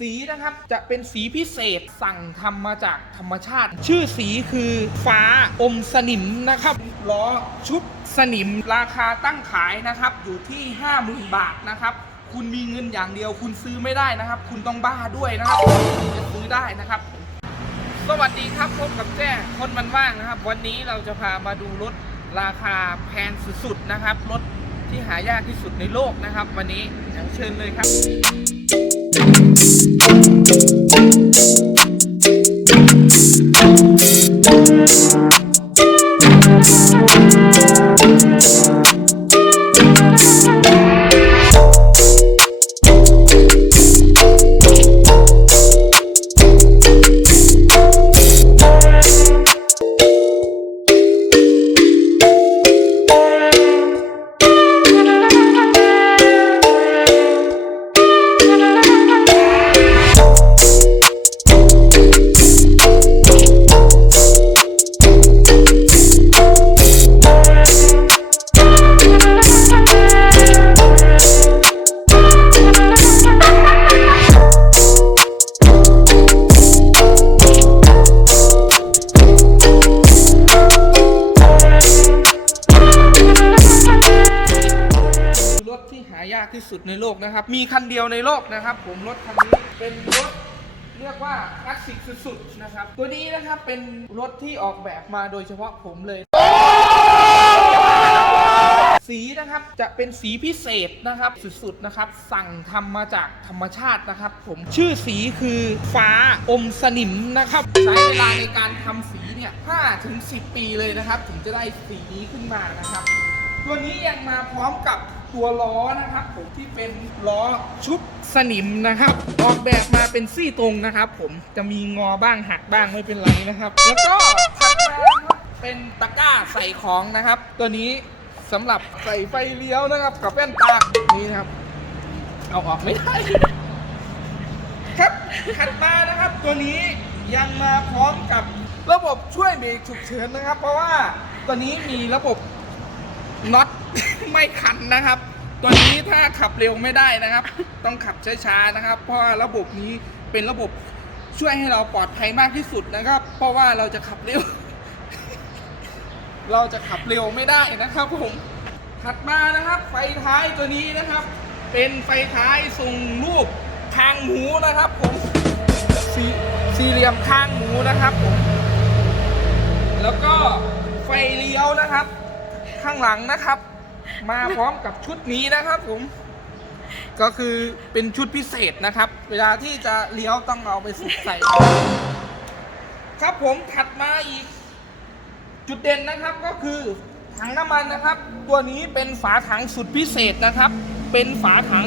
สีนะครับจะเป็นสีพิเศษสั่งทำมาจากธรรมชาติ ชื่อสีคือฟ้าอมสนิมนะครับล้อชุบสนิมราคาตั้งขายนะครับอยู่ที่ 50,000 บาทนะครับคุณมีเงินอย่างเดียวคุณซื้อไม่ได้นะครับ คุณต้องบ้าด้วยนะครับจะซื้อได้นะครับ สวัสดีครับพบกับแจ้คนมันว่างนะครับ วันนี้เราจะพามาดูรถราคาแพงสุดๆนะครับรถที่หายากที่สุดในโลกนะครับ วันนี้เดี๋ยวเชิญเลยครับ คือ ที่สุดในโลกนะครับ มีคันเดียวในโลกนะครับ ผมรถคันนี้เป็นรถเรียกว่าคลาสสิกสุดๆนะครับ ตัวนี้นะครับเป็นรถที่ออกแบบมาโดยเฉพาะผมเลย สีนะครับจะเป็นสีพิเศษนะครับสุดๆนะครับ สั่งทำมาจากธรรมชาตินะครับ ผมชื่อสีคือฟ้าอมสนิมนะครับ ใช้เวลาในการทำสีเนี่ย5ถึง10 ปีเลยนะครับ ถึงจะได้สีนี้ขึ้นมานะครับ ตัวนี้ยังมาพร้อมกับ ตัวล้อนะครับ ผมที่เป็นล้อชุบสนิมนะครับ ออกแบบมาเป็นซี่ตรงนะครับ ผมจะมีงอบ้างหักบ้างไม่เป็นไรนะครับ แล้วก็ถัดมาเป็นตะกร้าใส่ของนะครับ ตัวนี้สำหรับใส่ไฟเลี้ยวนะครับ กับแว่นตานี่นะครับ เอาออกไม่ได้ครับถัดมานะครับ ตัวนี้ยังมาพร้อมกับระบบช่วยเบรกฉุกเฉินนะครับ เพราะว่าตัวนี้มีระบบน็อต ไม่ขันนะครับ ตัวนี้ถ้าขับเร็วไม่ได้นะครับ ต้องขับช้าๆนะครับ เพราะระบบนี้เป็นระบบช่วยให้เราปลอดภัยมากที่สุดนะครับ เพราะว่าเราจะขับเร็ว เราจะขับเร็วไม่ได้นะครับผมถัดมานะครับ ไฟท้ายตัวนี้นะครับ เป็นไฟท้ายทรงรูปคางหมูนะครับผมสสี่เหลี่ยมคางหมูนะครับผมแล้วก็ไฟเลี้ยวนะครับ ข้างหลังนะครับ มาพร้อมกับชุดนี้นะครับผม ก็คือเป็นชุดพิเศษนะครับ เวลาที่จะเลี้ยวต้องเอาไปใส่ ครับผมถัดมาอีก จุดเด่นนะครับก็คือถังน้ำมันนะครับ ตัวนี้เป็นฝาถังสุดพิเศษนะครับ เป็นฝาถัง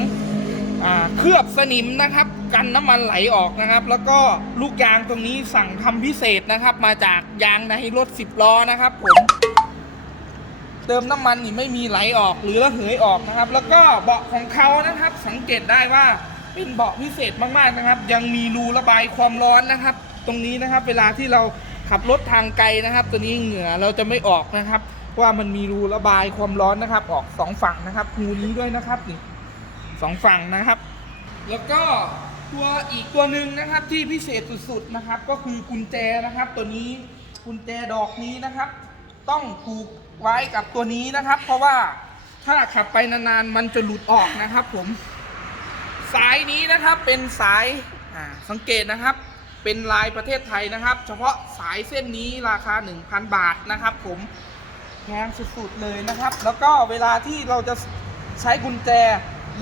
เคลือบสนิมนะครับ กันน้ำมันไหลออกนะครับ แล้วก็ลูกยางตรงนี้สั่งทำพิเศษนะครับ มาจากยางในรถ10ล้อนะครับผม เติมน้ำมันนี่ไม่มีไหลออกหรือระเหยออกนะครับ แล้วก็เบาะของเขานะครับ สังเกตได้ว่าเป็นเบาะพิเศษมากๆนะครับ ยังมีรูระบายความร้อนนะครับ ตรงนี้นะครับ เวลาที่เราขับรถทางไกลนะครับ ตัวนี้เหงื่อเราจะไม่ออกนะครับ ว่ามันมีรูระบายความร้อนนะครับ ออกสองฝั่งนะครับรูนี้ด้วยนะครับนี่สองฝั่งนะครับ แล้วก็ตัวอีกตัวหนึ่งนะครับที่พิเศษสุดๆนะครับ ก็คือกุญแจนะครับ ตัวนี้กุญแจดอกนี้นะครับ ต้องผูกไว้กับตัวนี้นะครับ เพราะว่าถ้าขับไปนานๆมันจะหลุดออกนะครับผม สายนี้นะครับเป็นสายสังเกตนะครับ เป็นลายประเทศไทยนะครับ เฉพาะสายเส้นนี้ราคา 1,000 บาทนะครับ ผมแพงสุดๆเลยนะครับ แล้วก็เวลาที่เราจะใช้กุญแจ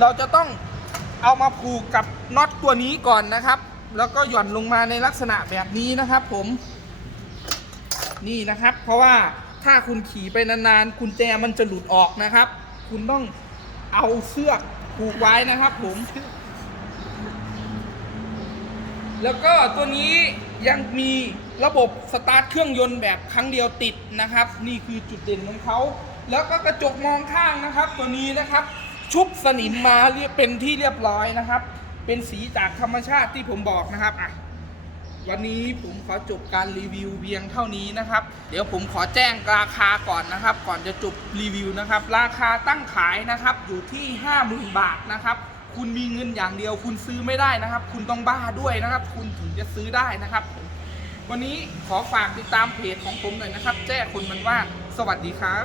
เราจะต้องเอามาผูกกับน็อตตัวนี้ก่อนนะครับ แล้วก็หย่อนลงมาในลักษณะแบบนี้นะครับ ผม นี่นะครับ เพราะว่า ถ้าคุณขี่ไปนานๆกุญแจมันจะหลุดออกนะครับ คุณต้องเอาเสื้อกผูกไว้นะครับผม แล้วก็ตัวนี้ยังมีระบบสตาร์ทเครื่องยนต์แบบครั้งเดียวติดนะครับ นี่คือจุดเด่นของเขา แล้วก็กระจกมองข้างนะครับ ตัวนี้นะครับ ชุบสนิมมาเรียบเป็นที่เรียบร้อยนะครับ เป็นสีจากธรรมชาติที่ผมบอกนะครับอะ วันนี้ผมขอจบการรีวิวเพียงเท่านี้นะครับ เดี๋ยวผมขอแจ้งราคาก่อนนะครับ ก่อนจะจบรีวิวนะครับ ราคาตั้งขายนะครับอยู่ที่ 50,000 บาทนะครับ คุณมีเงินอย่างเดียวคุณซื้อไม่ได้นะครับ คุณต้องบ้าด้วยนะครับ คุณถึงจะซื้อได้นะครับผมวันนี้ขอฝากติดตามเพจของผมหน่อยนะครับ แจ้คนมันว่า สวัสดีครับ